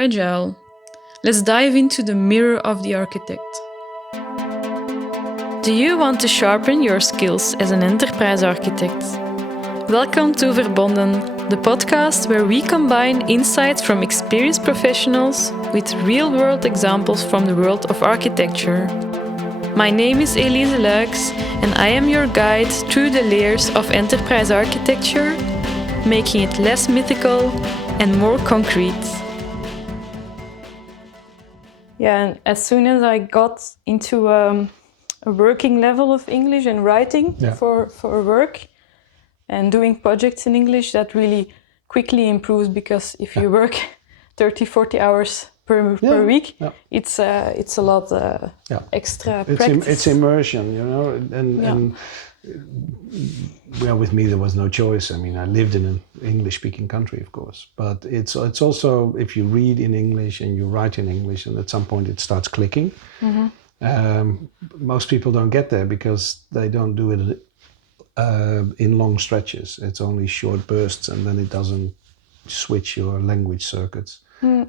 Agile. Let's dive into the mirror of the architect. Do you want to sharpen your skills as an enterprise architect? Welcome to Verbonden, the podcast where we combine insights from experienced professionals with real-world examples from the world of architecture. My name is Elise Luyckx, and I am your guide through the layers of enterprise architecture, making it less mythical and more concrete. Yeah, and as soon as I got into a working level of English and writing for work and doing projects in English, that really quickly improves, because if you work 30, 40 hours per week, it's a lot extra practice. It's immersion, you know, and well, with me there was no choice. I mean, I lived in an English-speaking country, of course, but it's also, if you read in English and you write in English, and at some point it starts clicking. Mm-hmm. Most people don't get there because they don't do it in long stretches. It's only short bursts, and then it doesn't switch your language circuits. And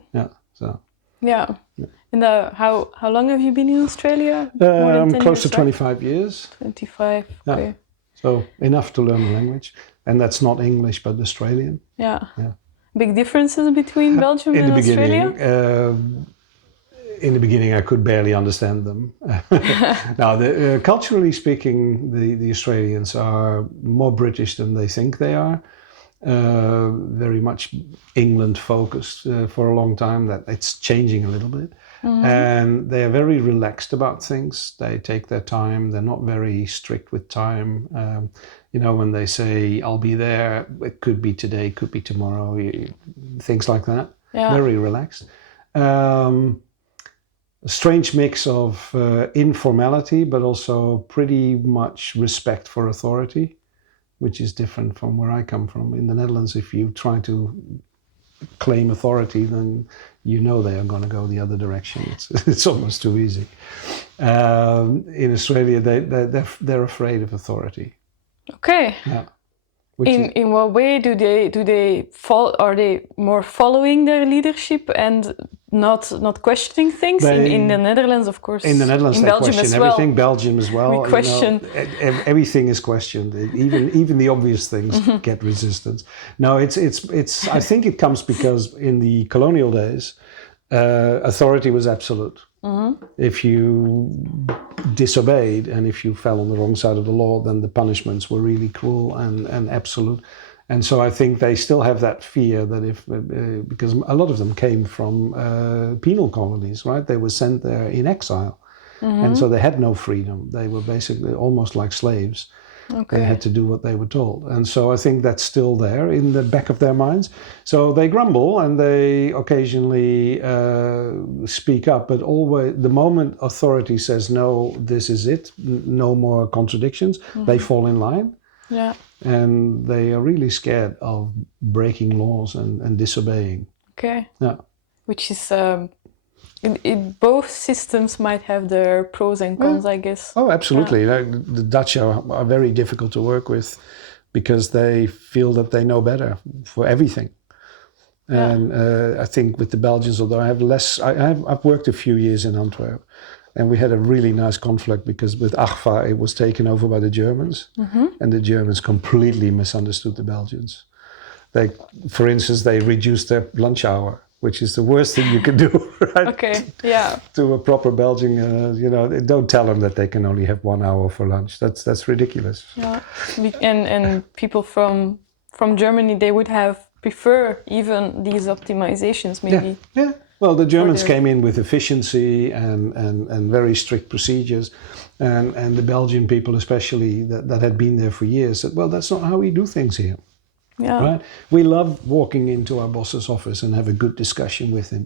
how long have you been in Australia? More than 10 close years, to 25 years. 25, okay. Yeah. So enough to learn the language. And that's not English, but Australian. Yeah. Big differences between Belgium and Australia? In the beginning, I could barely understand them. Now, culturally speaking, the Australians are more British than they think they are. Very much England focused for a long time. That it's changing a little bit. Mm-hmm. And they are very relaxed about things. They take their time. They're not very strict with time. When they say, I'll be there, it could be today, could be tomorrow, things like that. Yeah. Very relaxed. A strange mix of informality, but also pretty much respect for authority, which is different from where I come from. In the Netherlands, if you try to claim authority, then you know they are going to go the other direction. It's almost too easy. In Australia, they're afraid of authority. Okay. Yeah. In what way do they fall? Are they more following their leadership and not questioning things? In the Netherlands, of course. In the Netherlands, they Belgium question everything. Belgium as well. We question. Everything is questioned. Even the obvious things get resistance. No, it's. I think it comes because in the colonial days, authority was absolute. Mm-hmm. If you disobeyed and if you fell on the wrong side of the law, then the punishments were really cruel and absolute. And so I think they still have that fear that because a lot of them came from penal colonies, right? They were sent there in exile. Mm-hmm. And so they had no freedom. They were basically almost like slaves. Okay. They had to do what they were told. And so I think that's still there in the back of their minds. So they grumble and they occasionally speak up, but always the moment authority says, no, this is it, no more contradictions, they fall in line. Yeah. And they are really scared of breaking laws and disobeying. Okay. Yeah. Which is... both systems might have their pros and cons, I guess. Oh, absolutely. Yeah. The Dutch are very difficult to work with because they feel that they know better for everything. And I think with the Belgians, although I have less, I've worked a few years in Antwerp, and we had a really nice conflict because with Agfa it was taken over by the Germans, and the Germans completely misunderstood the Belgians. For instance, they reduced their lunch hour, which is the worst thing you can do, right? Okay, yeah. To a proper Belgian, don't tell them that they can only have 1 hour for lunch. That's ridiculous. Yeah, and people from Germany, they would prefer even these optimizations, maybe. Yeah. Well, the Germans came in with efficiency and very strict procedures, and the Belgian people, especially that had been there for years, said, well, that's not how we do things here. Yeah. Right? We love walking into our boss's office and have a good discussion with him.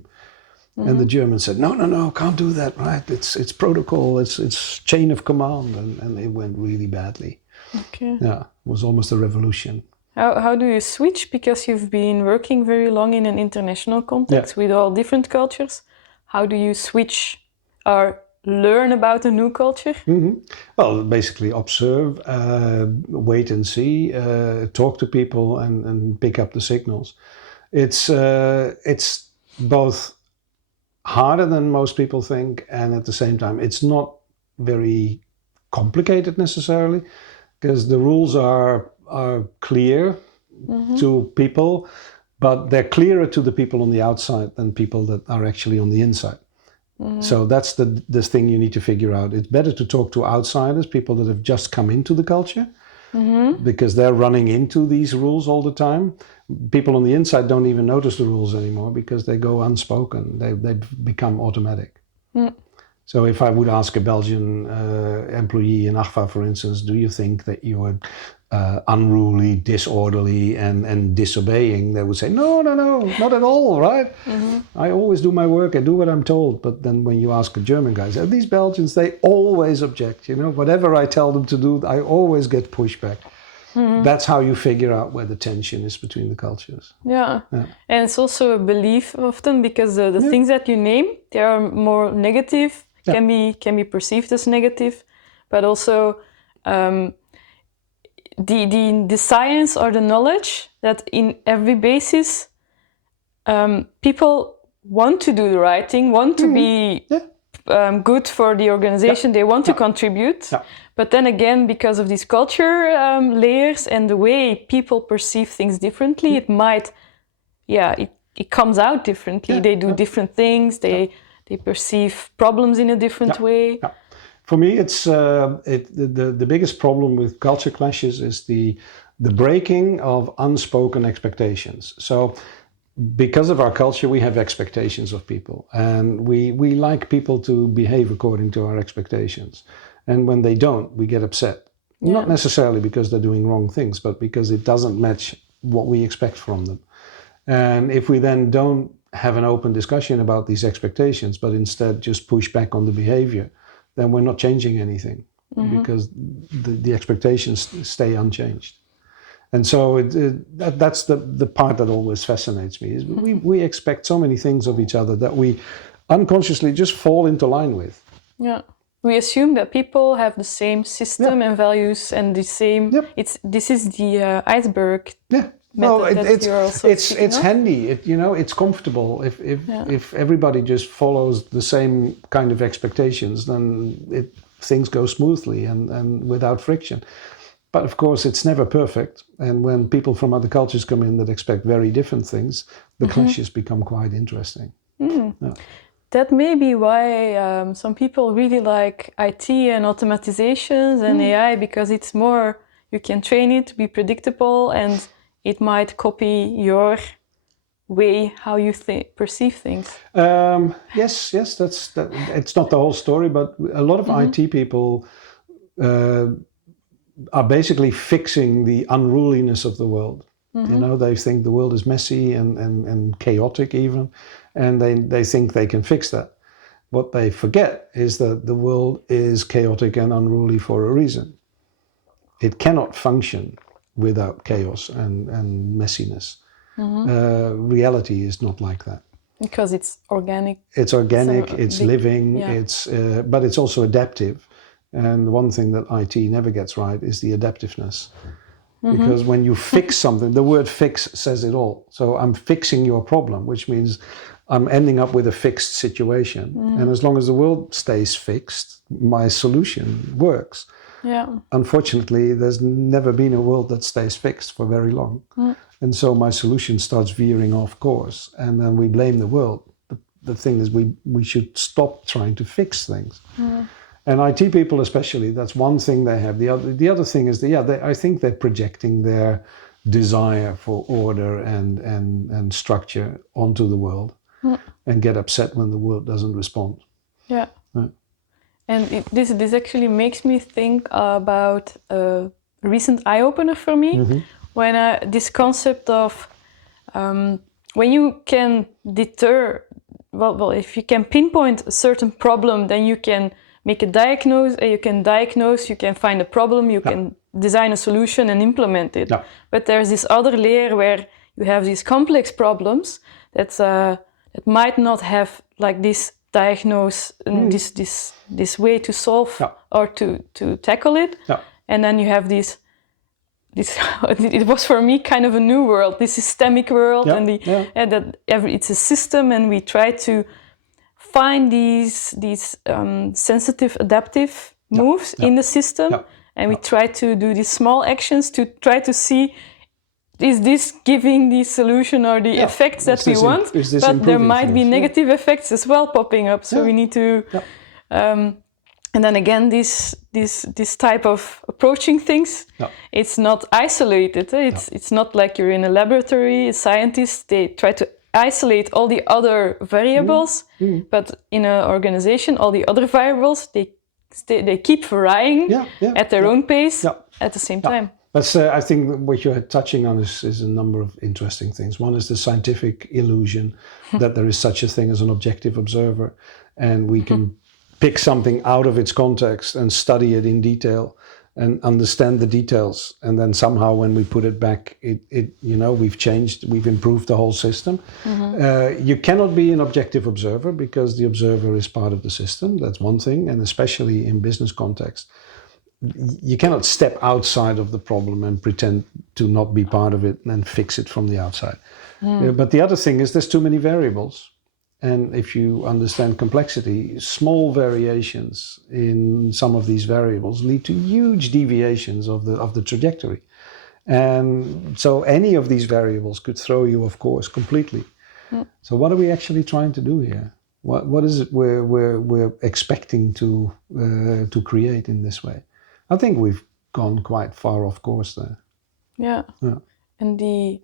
Mm-hmm. And the Germans said, no, can't do that, right? It's protocol, it's chain of command, and it went really badly. Okay. Yeah, it was almost a revolution. How do you switch? Because you've been working very long in an international context with all different cultures. How do you switch or learn about a new culture? Mm-hmm. Well, basically observe, wait and see, talk to people and pick up the signals. It's both harder than most people think, and at the same time, it's not very complicated necessarily, because the rules are clear to people, but they're clearer to the people on the outside than people that are actually on the inside. So that's the thing you need to figure out. It's better to talk to outsiders, people that have just come into the culture, because they're running into these rules all the time. People on the inside don't even notice the rules anymore because they go unspoken. They become automatic. So if I would ask a Belgian employee in AGFA, for instance, do you think that you are unruly, disorderly, and disobeying? They would say, no, not at all, right? I always do my work, I do what I'm told. But then when you ask a German guy, these Belgians, they always object, whatever I tell them to do, I always get pushback. That's how you figure out where the tension is between the cultures. Yeah. And it's also a belief often, because the things that you name, they are more negative, can be perceived as negative, but also the science or the knowledge that in every basis people want to do the right thing, want to be good for the organization, they want to contribute. But then again, because of these culture layers and the way people perceive things differently, it might, it comes out differently. They do different things, they perceive problems in a different way. For me, it's the biggest problem with culture clashes is the breaking of unspoken expectations. So because of our culture, we have expectations of people, and we like people to behave according to our expectations. And when they don't, we get upset. Not necessarily because they're doing wrong things, but because it doesn't match what we expect from them. And if we then don't have an open discussion about these expectations, but instead just push back on the behavior, then we're not changing anything, because the expectations stay unchanged. And so that's the part that always fascinates me, is we expect so many things of each other that we unconsciously just fall into line with. Yeah. We assume that people have the same system and values and the same. This is the iceberg. No, it's handy. It's comfortable. If everybody just follows the same kind of expectations, then things go smoothly and without friction. But of course, it's never perfect. And when people from other cultures come in that expect very different things, the clashes become quite interesting. That may be why some people really like IT and automatizations and AI, because it's more, you can train it to be predictable and it might copy your way how you perceive things. Yes, it's not the whole story, but a lot of IT people are basically fixing the unruliness of the world. They think the world is messy and chaotic even, and they think they can fix that. What they forget is that the world is chaotic and unruly for a reason. It cannot function without chaos and messiness. Reality is not like that. Because it's organic. It's organic, it's living, but it's also adaptive. And one thing that IT never gets right is the adaptiveness. Because when you fix something, the word fix says it all. So I'm fixing your problem, which means I'm ending up with a fixed situation. And as long as the world stays fixed, my solution works. Unfortunately, there's never been a world that stays fixed for very long. And so my solution starts veering off course, and then we blame the world. The thing is, we should stop trying to fix things. And IT people especially, that's one thing they have. The other thing is, I think they're projecting their desire for order and structure onto the world, and get upset when the world doesn't respond. And this actually makes me think about a recent eye-opener for me, when this concept of when you can deter, if you can pinpoint a certain problem, then you can make a diagnose, you can find a problem, you can design a solution and implement it. But there's this other layer where you have these complex problems that might not have like this diagnose, this way to solve or to tackle it. And then you have this it was for me kind of a new world, this systemic world, and that it's a system, and we try to find these sensitive adaptive moves in the system, and we try to do these small actions to try to see, is this giving the solution or the effects that we want? But there might be negative effects as well popping up, so we need to and then again, this type of approaching things, it's not isolated. It's not like you're in a laboratory. Scientists, they try to isolate all the other variables, but in an organization, all the other variables, they keep varying at their own pace at the same time. But I think what you're touching on is a number of interesting things. One is the scientific illusion that there is such a thing as an objective observer, and we can pick something out of its context and study it in detail and understand the details, and then somehow when we put it back, we've improved the whole system. You cannot be an objective observer because the observer is part of the system. That's one thing, and especially in business context, you cannot step outside of the problem and pretend to not be part of it and fix it from the outside. But the other thing is there's too many variables. And if you understand complexity, small variations in some of these variables lead to huge deviations of the trajectory. And so any of these variables could throw you off course completely. So what are we actually trying to do here? What is it we're expecting to create in this way? I think we've gone quite far off course there. Yeah. And the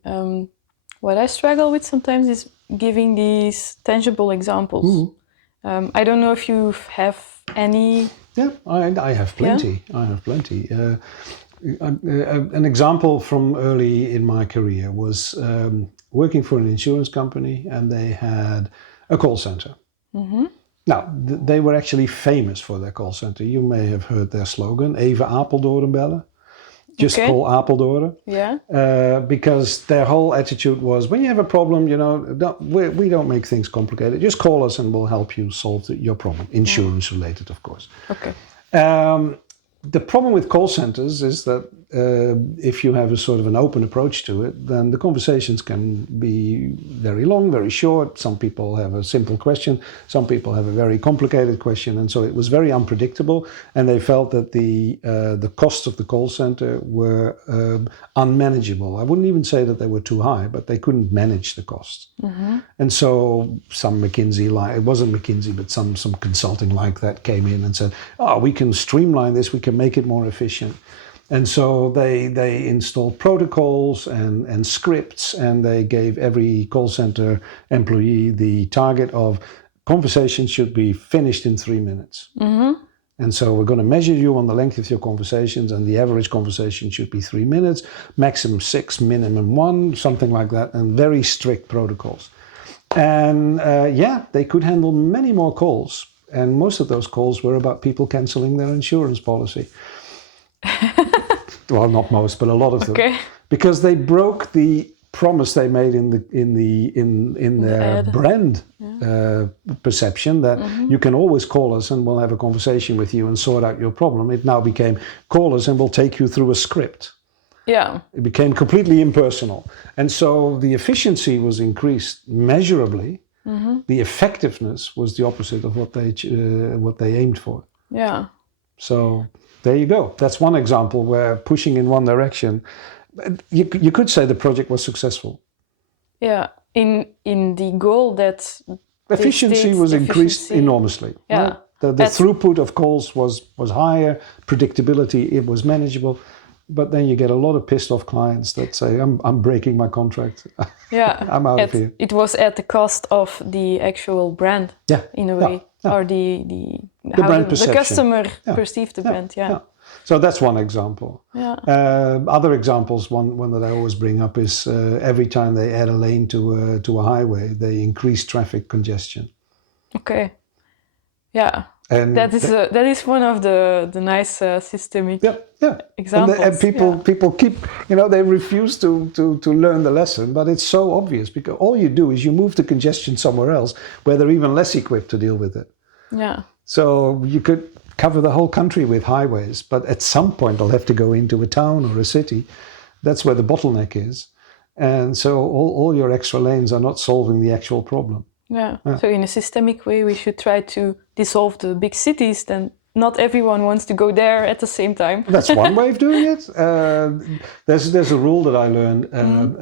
what I struggle with sometimes is giving these tangible examples. I don't know if you have any. Yeah, I have plenty. I have plenty. An example from early in my career was working for an insurance company, and they had a call center. Now, they were actually famous for their call center. You may have heard their slogan, even Apeldoorn bellen. Just call Apeldoorn. Because their whole attitude was, when you have a problem, we don't make things complicated. Just call us and we'll help you solve your problem. Insurance related, of course. The problem with call centers is that if you have a sort of an open approach to it, then the conversations can be very long, very short. Some people have a simple question. Some people have a very complicated question. And so it was very unpredictable. And they felt that the costs of the call center were unmanageable. I wouldn't even say that they were too high, but they couldn't manage the costs. And so some McKinsey, it wasn't McKinsey, but some consulting like that came in and said, we can streamline this, we can make it more efficient. And so they installed protocols and scripts, and they gave every call center employee the target of conversations should be finished in 3 minutes. And so we're going to measure you on the length of your conversations, and the average conversation should be 3 minutes, maximum 6, minimum 1, something like that, and very strict protocols. And they could handle many more calls. And most of those calls were about people canceling their insurance policy. Well, not most, but a lot of them, because they broke the promise they made in their brand perception that you can always call us and we'll have a conversation with you and sort out your problem. It now became call us and we'll take you through a script. It became completely impersonal, and so the efficiency was increased measurably. The effectiveness was the opposite of what they aimed for. So there you go. That's one example where pushing in one direction, you could say the project was successful. In the goal that efficiency was increased enormously. Right? The throughput of calls was higher, predictability, it was manageable. But then you get a lot of pissed off clients that say, I'm breaking my contract. I'm out of here. It was at the cost of the actual brand, in a way, or the brand perception. The customer perceived the brand. So that's one example. Other examples, one that I always bring up is every time they add a lane to a highway, they increase traffic congestion. And that is one of the nice systemic examples. And people keep, they refuse to learn the lesson, but it's so obvious because all you do is you move the congestion somewhere else where they're even less equipped to deal with it. So you could cover the whole country with highways, but at some point they'll have to go into a town or a city. That's where the bottleneck is. And so all your extra lanes are not solving the actual problem. Yeah. So in a systemic way, we should try to dissolve the big cities. Then not everyone wants to go there at the same time. That's one way of doing it. There's a rule that I learned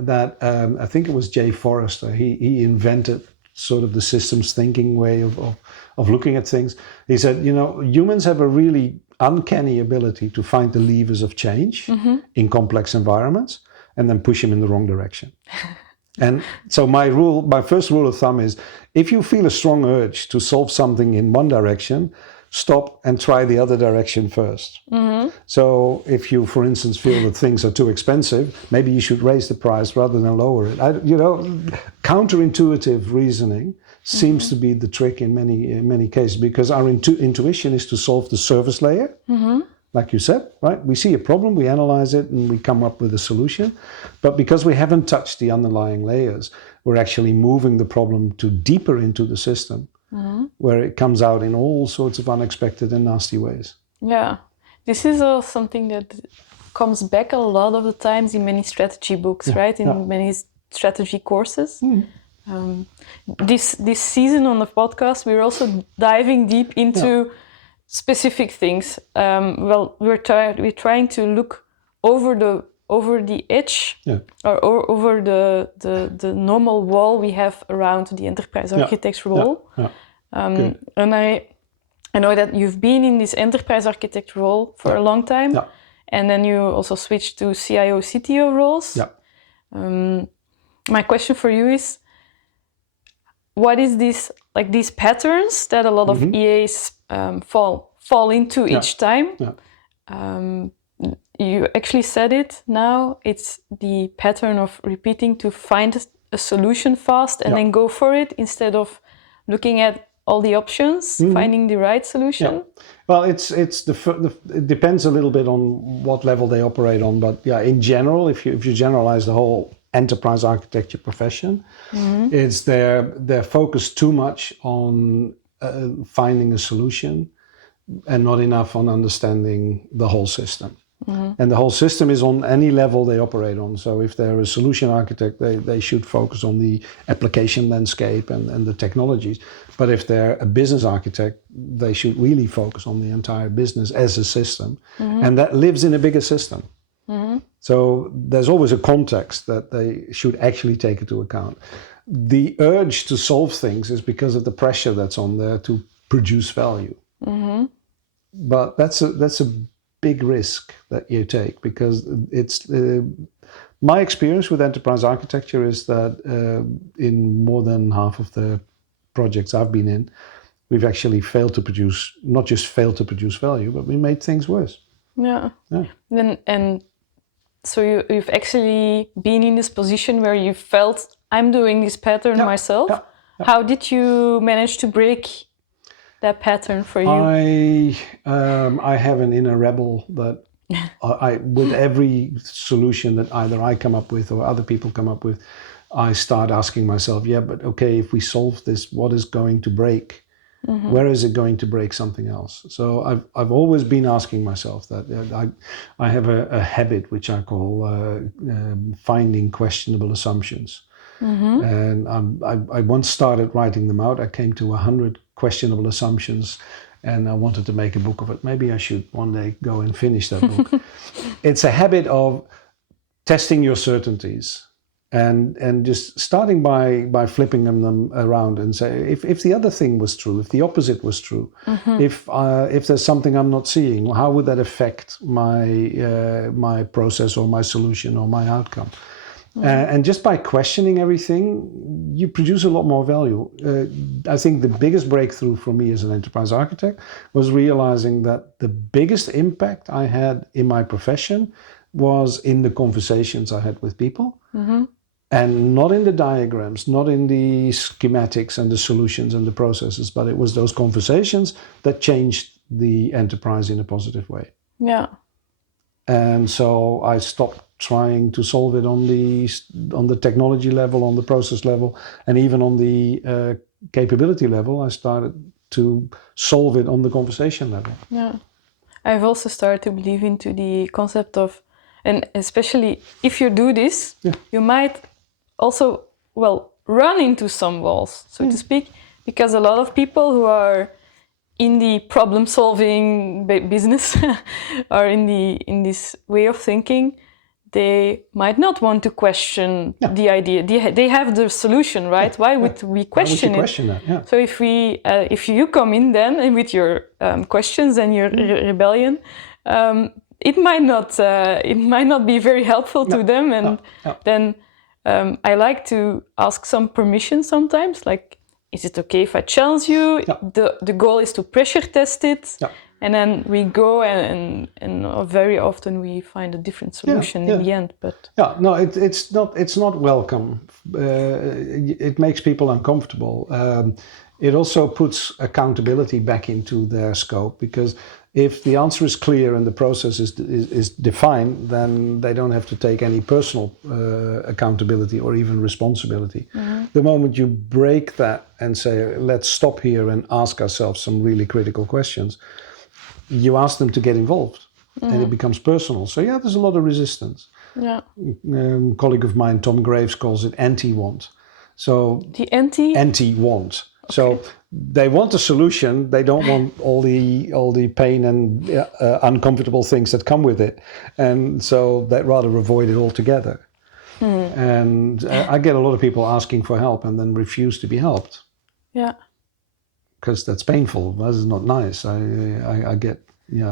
that I think it was Jay Forrester. He invented sort of the systems thinking way of looking at things. He said, humans have a really uncanny ability to find the levers of change in complex environments and then push them in the wrong direction. And so my first rule of thumb is, if you feel a strong urge to solve something in one direction, stop and try the other direction first. So if you, for instance, feel that things are too expensive, maybe you should raise the price rather than lower it. Counterintuitive reasoning seems to be the trick in many cases, because our intuition is to solve the surface layer. Like you said, right? We see a problem, we analyze it, and we come up with a solution. But because we haven't touched the underlying layers, we're actually moving the problem to deeper into the system, where it comes out in all sorts of unexpected and nasty ways. Yeah, this is something that comes back a lot of the times in many strategy books, right? In many strategy courses. This season on the podcast, we're also diving deep into specific things. We're trying to look over the edge or over the normal wall we have around the enterprise architect's role. And I know that you've been in this enterprise architect role for a long time, and then you also switched to CIO CTO roles. My question for you is, what is this, like these patterns that a lot of EAs fall into each time? You actually said it now. It's the pattern of repeating to find a solution fast and then go for it, instead of looking at all the options, finding the right solution. Well, it depends a little bit on what level they operate on, but in general, if you generalize the whole enterprise architecture profession, it's they're focused too much on finding a solution and not enough on understanding the whole system. And the whole system is on any level they operate on. So if they're a solution architect, they should focus on the application landscape and the technologies. But if they're a business architect, they should really focus on the entire business as a system. And that lives in a bigger system. So there's always a context that they should actually take into account. The urge to solve things is because of the pressure that's on there to produce value. But that's a big risk that you take, because it's my experience with enterprise architecture is that in more than half of the projects I've been in, we've actually not just failed to produce value, but we made things worse. And so you've actually been in this position where you felt, I'm doing this pattern myself. How did you manage to break that pattern for you? I have an inner rebel that with every solution that either I come up with or other people come up with, I start asking myself, but okay, if we solve this, what is going to break? Where is it going to break something else? So I've always been asking myself that. I have a habit which I call finding questionable assumptions. And I once started writing them out. I came to 100 questionable assumptions, and I wanted to make a book of it. Maybe I should one day go and finish that book. It's a habit of testing your certainties and just starting by flipping them around and say, if the other thing was true, if the opposite was true, if there's something I'm not seeing, how would that affect my process or my solution or my outcome? And just by questioning everything, you produce a lot more value. I think the biggest breakthrough for me as an enterprise architect was realizing that the biggest impact I had in my profession was in the conversations I had with people, and not in the diagrams, not in the schematics and the solutions and the processes, but it was those conversations that changed the enterprise in a positive way. And so I stopped trying to solve it on the technology level, on the process level, and even on the capability level. I started to solve it on the conversation level. I've also started to believe into the concept of, and especially if you do this, you might also, run into some walls, so to speak, because a lot of people who are in the problem-solving business or in this way of thinking, they might not want to question the idea. They have the solution, right? Why would we question it? That? Yeah. So if you come in then and with your questions and your rebellion, it might not be very helpful to them. And then I like to ask some permission sometimes, like, is it okay if I challenge you? The goal is to pressure test it. And then we go and very often we find a different solution in the end. But no, it's not welcome. It makes people uncomfortable. It also puts accountability back into their scope, because if the answer is clear and the process is defined, then they don't have to take any personal accountability or even responsibility. The moment you break that and say, let's stop here and ask ourselves some really critical questions, you ask them to get involved and it becomes personal. So there's a lot of resistance. A colleague of mine, Tom Graves, calls it anti-want. So the anti-want. Okay. So they want a solution. They don't want all the pain and uncomfortable things that come with it, and so they'd rather avoid it altogether. And I get a lot of people asking for help and then refuse to be helped. Because that's painful. That is not nice. I get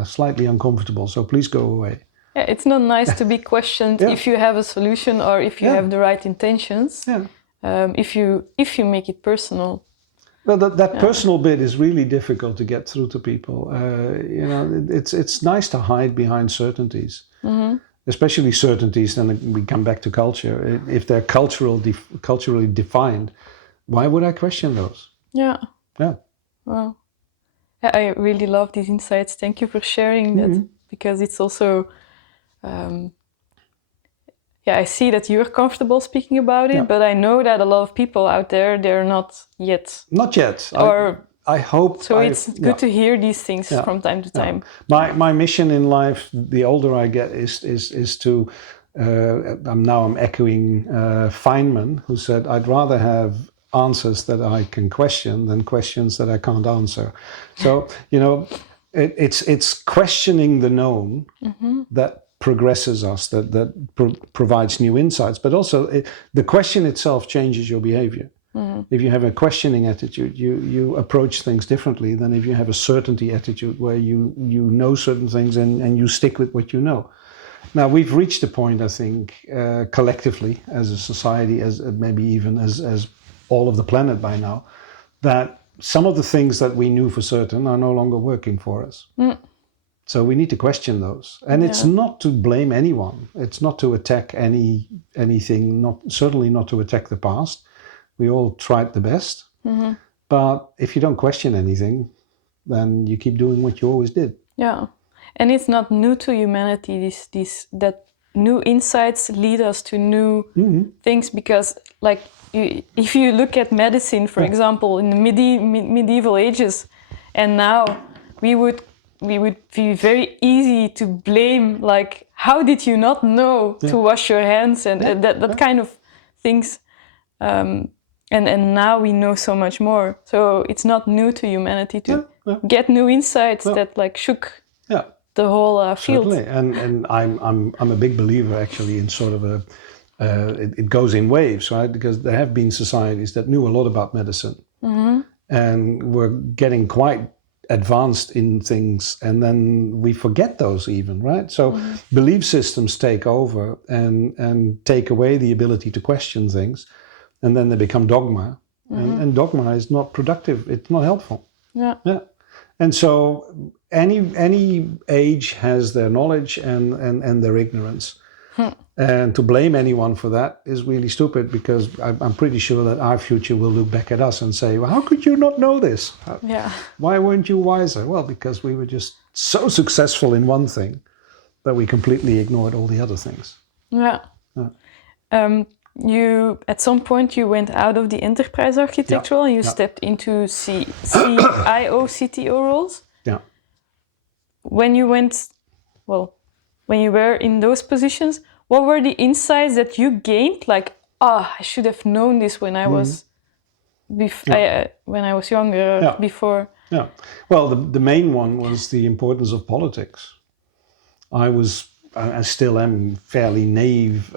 slightly uncomfortable. So please go away. It's not nice to be questioned if you have a solution or if you have the right intentions. If you make it personal. Well, that personal bit is really difficult to get through to people. It's nice to hide behind certainties, especially certainties. Then we come back to culture. If they're culturally defined, why would I question those? Yeah. Well, I really love these insights. Thank you for sharing that, because it's also, I see that you're comfortable speaking about it, but I know that a lot of people out there, they're not yet. Not yet. I hope. So it's good to hear these things from time to time. My mission in life, the older I get, is to. I'm echoing Feynman, who said, "I'd rather have answers that I can question than questions that I can't answer." So it's questioning the known that progresses us, that provides new insights, but also the question itself changes your behavior. If you have a questioning attitude, you approach things differently than if you have a certainty attitude where you know certain things and you stick with what you know. Now, we've reached a point, I think, collectively as a society, as maybe even as all of the planet by now, that some of the things that we knew for certain are no longer working for us. So we need to question those. And it's not to blame anyone. It's not to attack anything, certainly not to attack the past. We all tried the best. But if you don't question anything, then you keep doing what you always did. Yeah. And it's not new to humanity, that new insights lead us to new things, because if you look at medicine, for example, in the medieval ages, and now we would be very easy to blame, like, how did you not know to wash your hands and that kind of things. And now we know so much more. So it's not new to humanity to get new insights that shook the whole field. Certainly. And I'm a big believer actually in sort of it goes in waves, right? Because there have been societies that knew a lot about medicine and were getting quite advanced in things, and then we forget those even, right? So belief systems take over and take away the ability to question things, and then they become dogma, and dogma is not productive. It's not helpful. And so any age has their knowledge and their ignorance. And to blame anyone for that is really stupid, because I'm pretty sure that our future will look back at us and say, well, how could you not know this? Why weren't you wiser? Well, because we were just so successful in one thing that we completely ignored all the other things. You, at some point, you went out of the enterprise architect role and you stepped into CIO, CTO roles. When you were in those positions, what were the insights that you gained, like I should have known this when I was when I was younger, before. Yeah. Well, the main one was the importance of politics. I still am fairly naive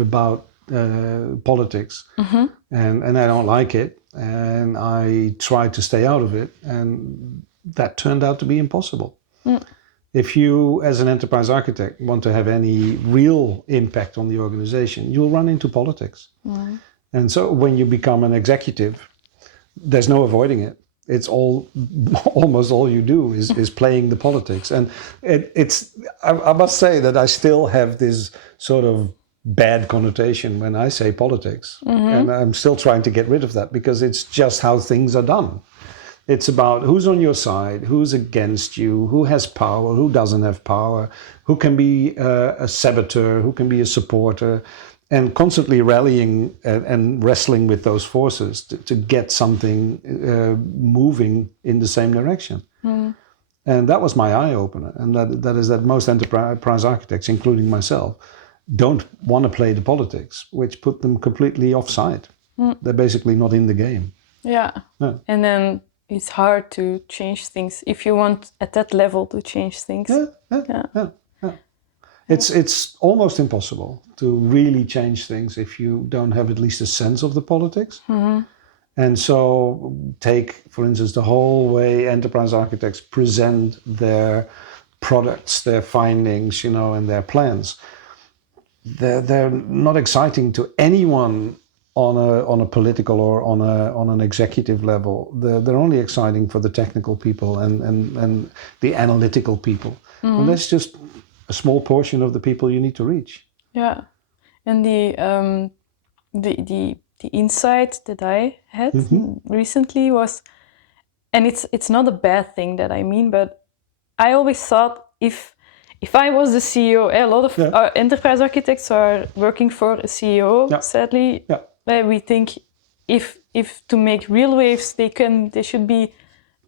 about politics, and I don't like it, and I try to stay out of it, and that turned out to be impossible. If you, as an enterprise architect, want to have any real impact on the organization, you'll run into politics. And so when you become an executive, there's no avoiding it. It's almost all you do is playing the politics. And I must say that I still have this sort of bad connotation when I say politics. And I'm still trying to get rid of that, because it's just how things are done. It's about who's on your side, who's against you, who has power, who doesn't have power, who can be a saboteur, who can be a supporter, and constantly rallying and wrestling with those forces to get something moving in the same direction. And that was my eye-opener. And that is that most enterprise architects, including myself, don't want to play the politics, which put them completely offside. They're basically not in the game. Yeah. And then it's hard to change things if you want at that level to change things. Yeah. It's almost impossible to really change things if you don't have at least a sense of the politics. And so take, for instance, the whole way enterprise architects present their products, their findings, and their plans. They're not exciting to anyone on a political or on an executive level. They're only exciting for the technical people and the analytical people. And that's just a small portion of the people you need to reach. Yeah, and the insight that I had recently was, and it's not a bad thing that I mean, but I always thought if I was the CEO, a lot of our enterprise architects are working for a CEO. Sadly, we think if to make real waves, they should be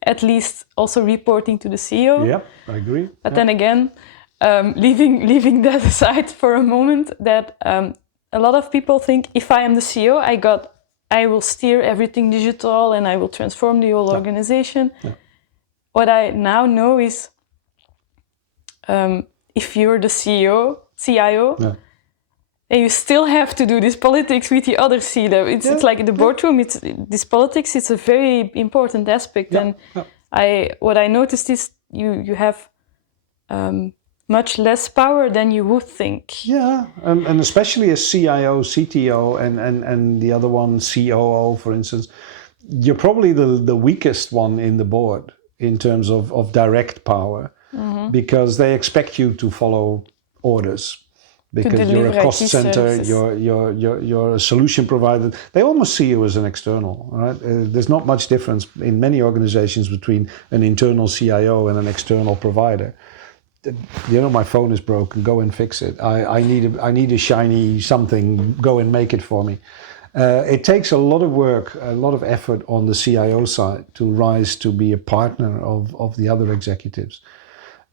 at least also reporting to the CEO. Yeah, I agree. But then again, leaving that aside for a moment, that a lot of people think if I am the CEO, I will steer everything digital and I will transform the whole organization. What I now know is if you're the CIO, and you still have to do this politics with the other C-level. It's like the boardroom. This politics. It's a very important aspect. And what I noticed is you have much less power than you would think. Yeah, and especially as CIO, CTO, and the other one, COO, for instance, you're probably the weakest one in the board in terms of direct power, because they expect you to follow orders. Because you're a cost center, you're a solution provider. They almost see you as an external, right? There's not much difference in many organizations between an internal CIO and an external provider. My phone is broken, go and fix it. I need a shiny something, go and make it for me. It takes a lot of work, a lot of effort on the CIO side to rise to be a partner of the other executives.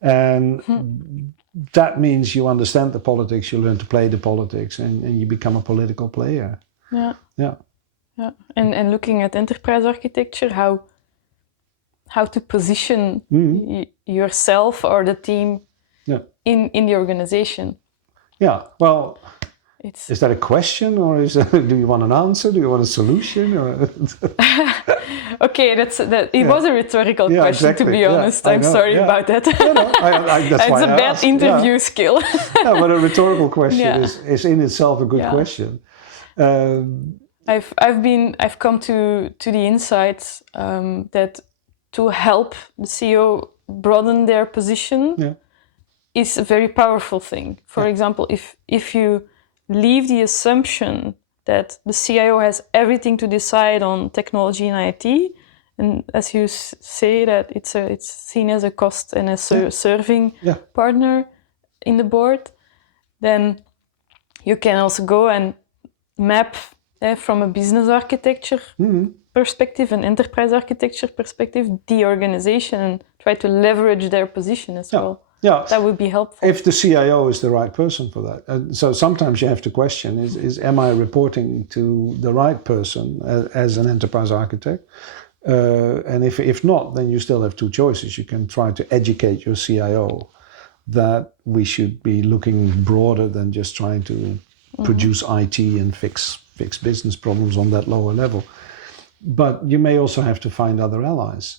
And that means you understand the politics, you learn to play the politics, and you become a political player. Yeah. And looking at enterprise architecture, how to position yourself or the team in the organization. Yeah, well, is that a question, or do you want an answer? Do you want a solution? Or Okay, it was a rhetorical question, exactly. To be honest. I'm sorry about that. That's it's a bad interview skill. But a rhetorical question is in itself a good question. I've come to the insight that to help the CEO broaden their position is a very powerful thing. For example, if you leave the assumption that the CIO has everything to decide on technology and IT, and as you say that it's seen as a cost and as a serving partner in the board, then you can also go and map from a business architecture perspective, an enterprise architecture perspective, the organization, and try to leverage their position as well. Yeah, that would be helpful. if the CIO is the right person for that. So sometimes you have to question, am I reporting to the right person as an enterprise architect? And if not, then you still have two choices. You can try to educate your CIO that we should be looking broader than just trying to produce IT and fix business problems on that lower level. But you may also have to find other allies.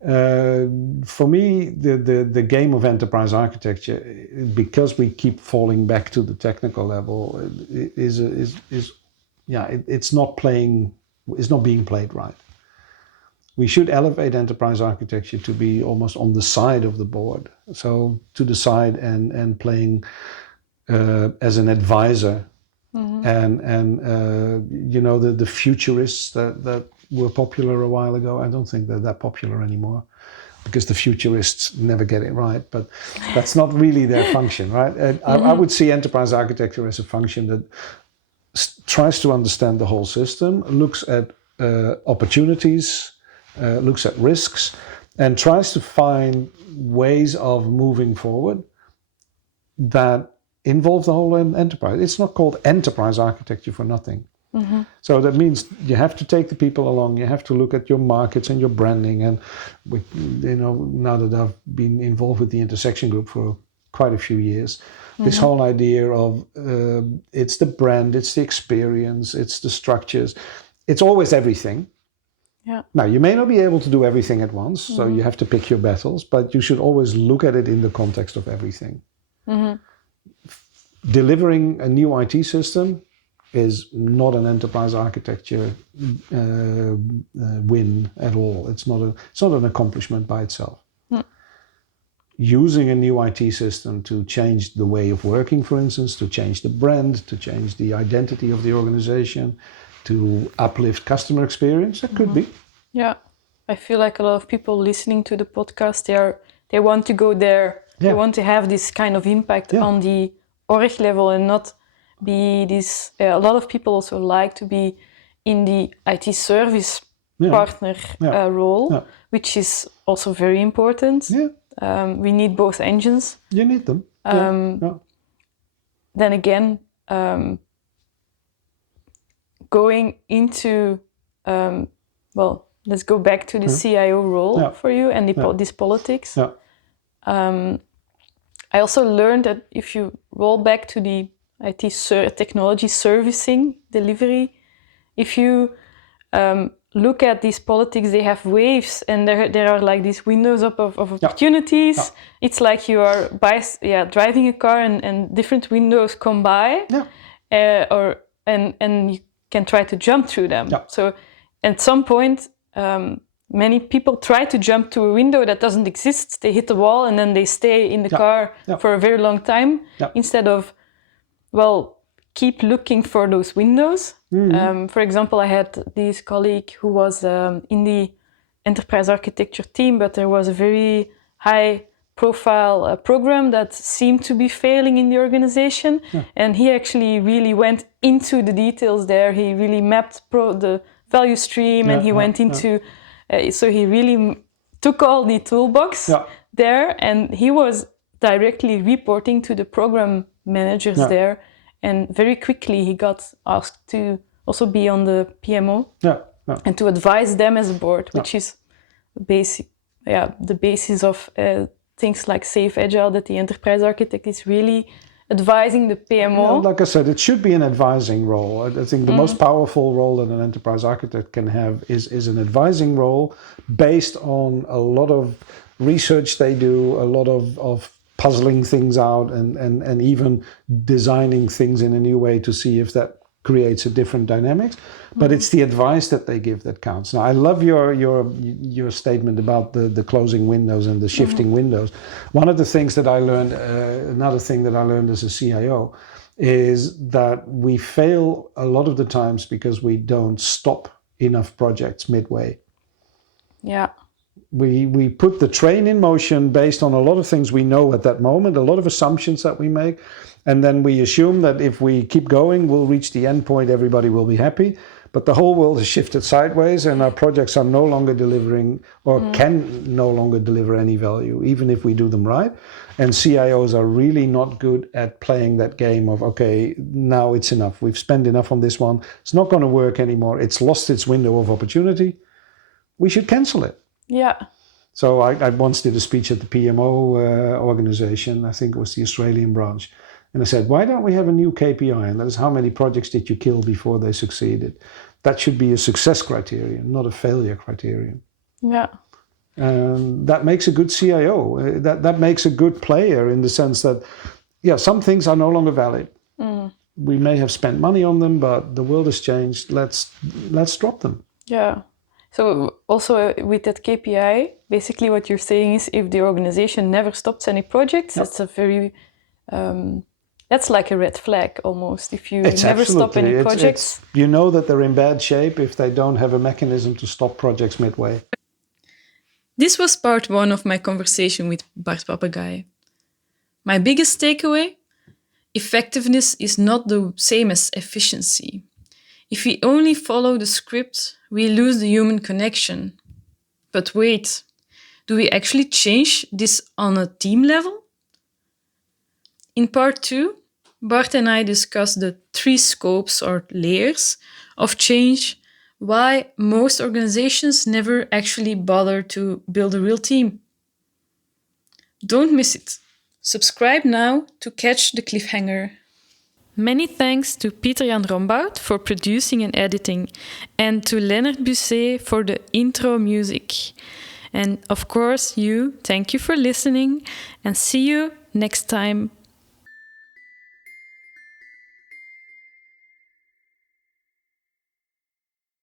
For me, the game of enterprise architecture, because we keep falling back to the technical level, it's not being played right. We should elevate enterprise architecture to be almost on the side of the board, so to the side and playing as an advisor, and the futurists that were popular a while ago. I don't think they're that popular anymore, because the futurists never get it right, but that's not really their function, right? And I would see enterprise architecture as a function that tries to understand the whole system, looks at opportunities, looks at risks, and tries to find ways of moving forward that involve the whole enterprise. It's not called enterprise architecture for nothing. So that means you have to take the people along. You have to look at your markets and your branding. And now that I've been involved with the intersection group for quite a few years, this whole idea of it's the brand, it's the experience, it's the structures, it's always everything. Yeah. Now, you may not be able to do everything at once, so you have to pick your battles, but you should always look at it in the context of everything. Delivering a new IT system is not an enterprise architecture win at all. It's not an accomplishment by itself. Using a new IT system to change the way of working, for instance, to change the brand, to change the identity of the organization, to uplift customer experience, that could be. Yeah, I feel like a lot of people listening to the podcast, they want to go there. They want to have this kind of impact on the org level and not be this. A lot of people also like to be in the IT service partner role, which is also very important. We need both engines. You need them. Then again, going into, let's go back to the CIO role for you and this politics. I also learned that if you roll back to the IT technology servicing delivery, if you look at these politics, they have waves, and there are like these windows up of opportunities. It's like you are driving a car and different windows come by, and you can try to jump through them. So at some point, many people try to jump to a window that doesn't exist. They hit the wall and then they stay in the car for a very long time instead of, keep looking for those windows. For example, I had this colleague who was in the enterprise architecture team, but there was a very high profile program that seemed to be failing in the organization. And he actually really went into the details there. He really mapped the value stream and he went into... so he really took all the toolbox there, and he was directly reporting to the program managers there. And very quickly he got asked to also be on the PMO and to advise them as a board, which is the basis of things like Safe Agile, that the enterprise architect is really advising the PMO. Like I said, it should be an advising role. I think the most powerful role that an enterprise architect can have is an advising role based on a lot of research they do, a lot of puzzling things out, and even designing things in a new way to see if that creates a different dynamics. But it's the advice that they give that counts. Now, I love your statement about the closing windows and the shifting windows. One of the things that I learned, another thing that I learned as a CIO, is that we fail a lot of the times because we don't stop enough projects midway. We put the train in motion based on a lot of things we know at that moment, a lot of assumptions that we make, and then we assume that if we keep going, we'll reach the end point, everybody will be happy. But the whole world has shifted sideways, and our projects are no longer delivering or can no longer deliver any value, even if we do them right. And CIOs are really not good at playing that game of, okay, now it's enough. We've spent enough on this one. It's not going to work anymore. It's lost its window of opportunity. We should cancel it. Yeah. So I once did a speech at the PMO organization. I think it was the Australian branch. And I said, why don't we have a new KPI? And that is, how many projects did you kill before they succeeded? That should be a success criterion, not a failure criterion. Yeah. That makes a good CIO. That makes a good player in the sense that, some things are no longer valid. We may have spent money on them, but the world has changed. Let's drop them. Yeah. So also with that KPI, basically what you're saying is if the organization never stops any projects, that's a very... that's like a red flag almost. If you never stop any projects... you know that they're in bad shape if they don't have a mechanism to stop projects midway. This was part 1 of my conversation with Bard Papegaaij. My biggest takeaway? Effectiveness is not the same as efficiency. If we only follow the script, we lose the human connection. But wait, do we actually change this on a team level? In part 2, Bart and I discussed the 3 scopes or layers of change, why most organizations never actually bother to build a real team. Don't miss it. Subscribe now to catch the cliffhanger. Many thanks to Pieter-Jan Rombout for producing and editing, and to Lennart Busset for the intro music. And of course, thank you for listening, and see you next time.